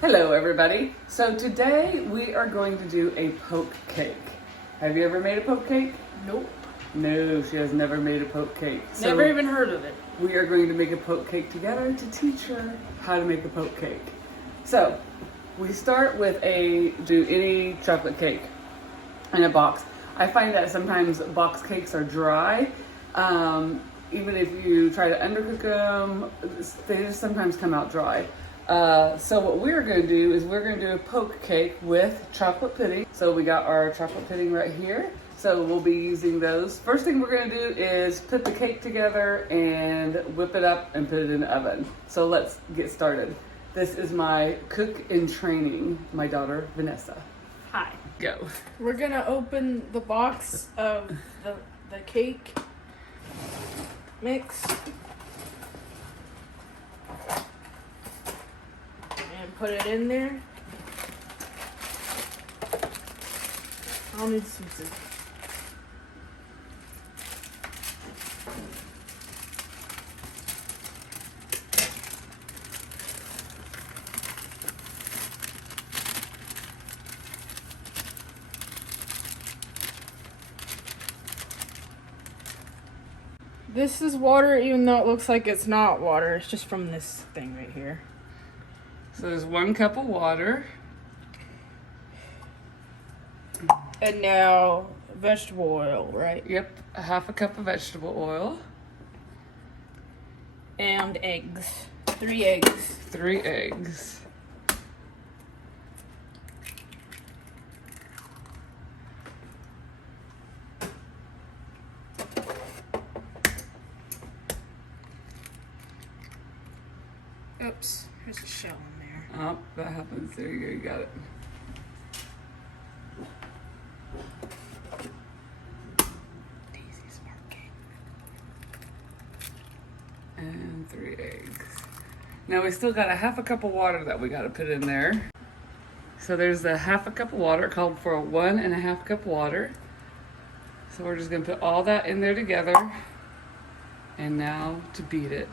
Hello everybody. So today we are going to do a poke cake. Have you ever made a poke cake? Nope. No, she has never made a poke cake. So Never even heard of it. we are going to make a poke cake together to teach her how to make a poke cake. So we start with any chocolate cake in a box. I find that sometimes box cakes are dry. Even if you try to undercook them, they just sometimes come out dry. So what we're going to do is we're going to do a poke cake with chocolate pudding. So we got our chocolate pudding right here. So we'll be using those. First thing we're going to do is put the cake together and whip it up and put it in the oven. So let's get started. This is my cook in training, my daughter Vanessa. Hi. Go. We're gonna open the box of the cake mix and put it in there. I'll need some scissors. This is water, even though it looks like it's not water. It's just from this thing right here. So there's 1 cup of water. And now vegetable oil, right? Yep, a half a cup of vegetable oil. And eggs. 3 eggs. 3 eggs. Oops, there's a shell in there. Oh, that happens. There you go, you got it. Daisy's marking. And 3 eggs. Now we still got a half a cup of water that we got to put in there. So there's a half a cup of water, called for a 1 1/2 cup water. So we're just going to put all that in there together. And now to beat it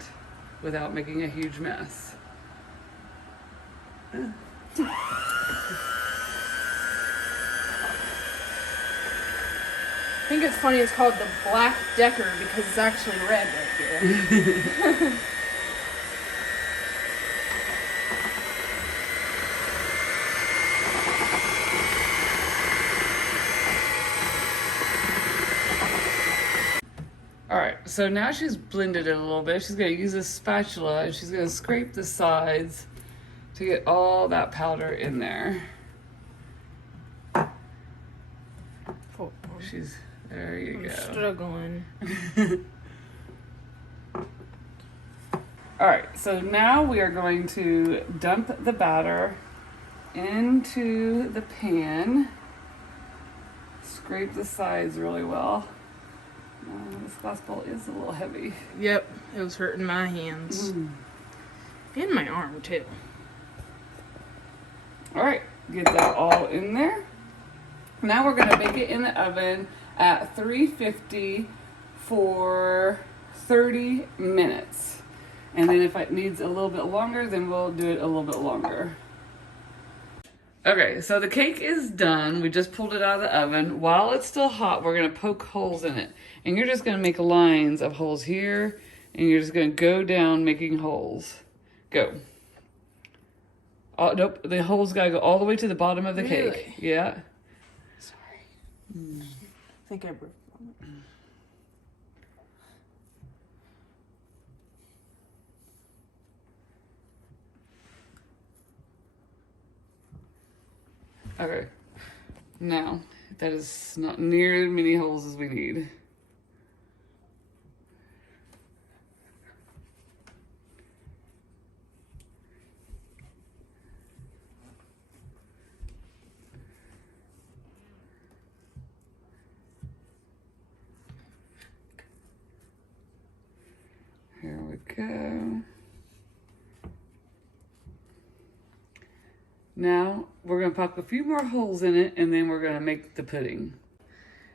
without making a huge mess. I think it's funny it's called the Black Decker because it's actually red right here. Alright, so now she's blended it a little bit. She's going to use a spatula and she's going to scrape the sides to get all that powder in there. There you go. I'm struggling. Alright, so now we are going to dump the batter into the pan. Scrape the sides really well. This glass bowl is a little heavy. Yep, it was hurting my hands. And my arm too. Alright, get that all in there. Now we're going to bake it in the oven at 350 for 30 minutes. And then if it needs a little bit longer, then we'll do it a little bit longer. Okay, so the cake is done. We just pulled it out of the oven. While it's still hot, we're going to poke holes in it. And you're just going to make lines of holes here. And you're just going to go down making holes. Go. Oh, nope, the holes got to go all the way to the bottom of the cake. Yeah. Sorry. I think I broke one. Okay. Now, that is not near as many holes as we need. Here we go. Now we're going to pop a few more holes in it and then we're going to make the pudding.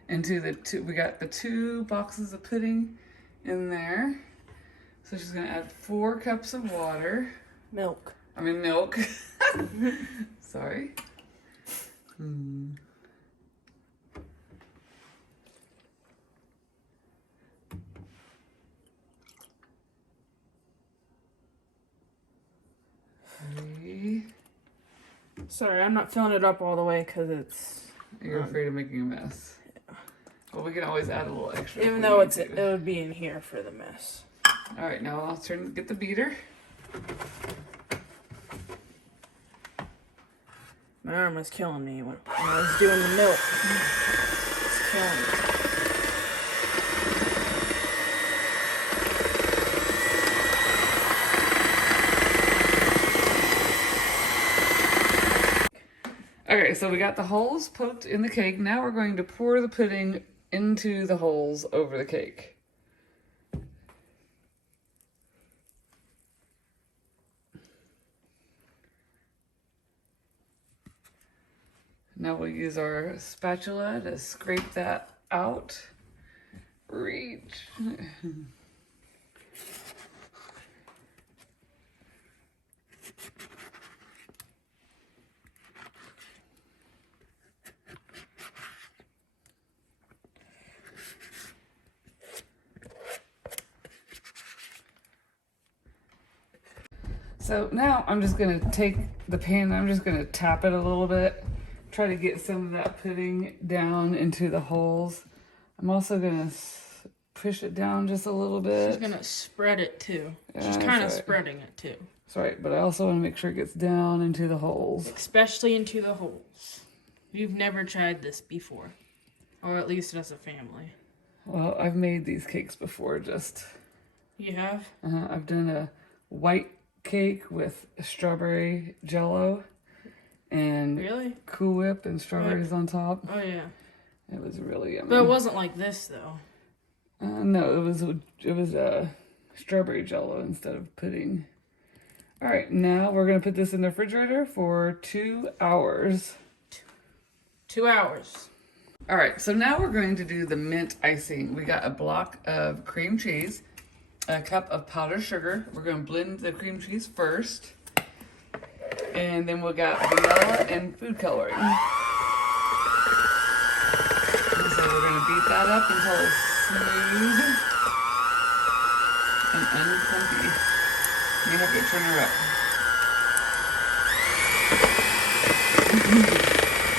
We got the 2 boxes of pudding in there. So she's going to add 4 cups of water. Milk. I mean milk. Sorry. Three. Sorry, I'm not filling it up all the way because it's... You're afraid of making a mess. Yeah. Well, we can always add a little extra. Even though it would be in here for the mess. All right, now I'll get the beater. My arm was killing me when I was doing the milk. It's killing me. Okay, so we got the holes poked in the cake. Now we're going to pour the pudding into the holes over the cake. Now we'll use our spatula to scrape that out. Reach. So now I'm just gonna take the pan, I'm just gonna tap it a little bit, try to get some of that pudding down into the holes. I'm also gonna push it down just a little bit. She's gonna spread it too. Yeah, She's kind of right. spreading it too. That's right, but I also want to make sure it gets down into the holes. Especially into the holes. You've never tried this before. Or at least as a family. Well, I've made these cakes before, just... You have? I've done a white cake with strawberry jello and Really? Cool Whip and strawberries on top. Oh yeah. It was really yummy. But it wasn't like this though. No, it was strawberry jello instead of pudding. All right, now we're gonna put this in the refrigerator for 2 hours. 2 hours. All right, so now we're going to do the mint icing. We got a block of cream cheese, a cup of powdered sugar. We're going to blend the cream cheese first. And then we got vanilla and food coloring. And so we're going to beat that up until it's smooth and unclumpy. You have to turn her up.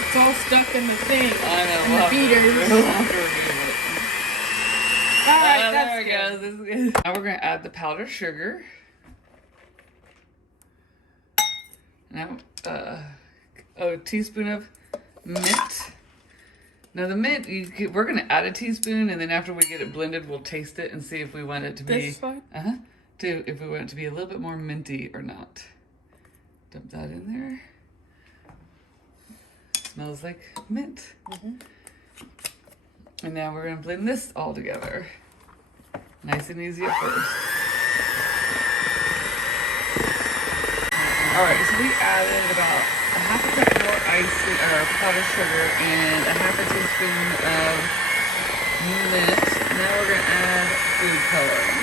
It's all stuck in the thing. I know. In the beater. We'll have to remove it. Alright, that's there it good. goes. This is good. Now we're going to add the powdered sugar. Now, a teaspoon of mint. Now the mint, we're going to add a teaspoon, and then after we get it blended, we'll taste it and see if we want it to be... This one? If we want it to be a little bit more minty or not. Dump that in there. Smells like mint. And now we're going to blend this all together. Nice and easy at first. Alright, so we added about a half a cup more icing, or powdered sugar, and a half a teaspoon of mint. Now we're going to add food coloring.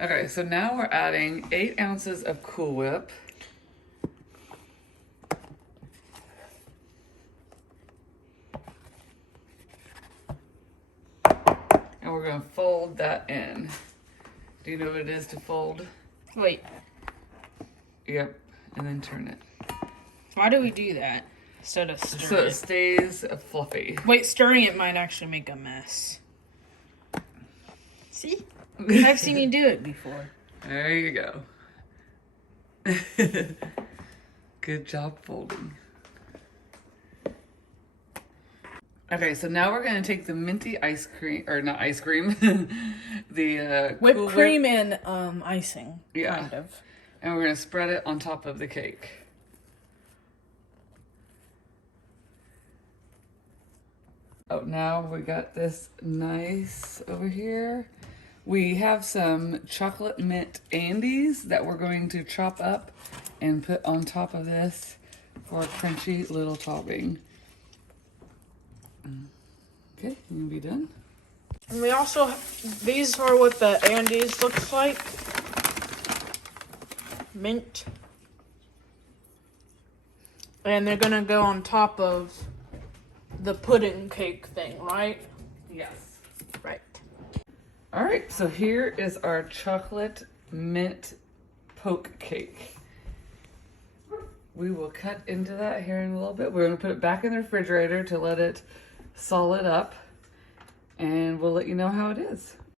Okay, so now we're adding 8 ounces of Cool Whip. And we're going to fold that in. Do you know what it is to fold? Wait, Yep, and then turn it. why do we do that instead of stirring So it it? stays fluffy. Wait, stirring it might actually make a mess. See? I've seen you do it before. There you go. Good job folding. Okay, so now we're going to take the minty ice cream, or not ice cream, the Whipped Cool cream Whip, and icing, Yeah. kind of. and we're going to spread it on top of the cake. Oh, now we got this nice over here. We have some chocolate mint Andes that we're going to chop up and put on top of this for a crunchy little topping. Okay, you can be done. And we also, these are what the Andes looks like. Mint. And they're gonna go on top of the pudding cake thing, right? Yes. Right. All right, so here is our chocolate mint poke cake. We will cut into that here in a little bit. We're gonna put it back in the refrigerator to let it solid up, and we'll let you know how it is.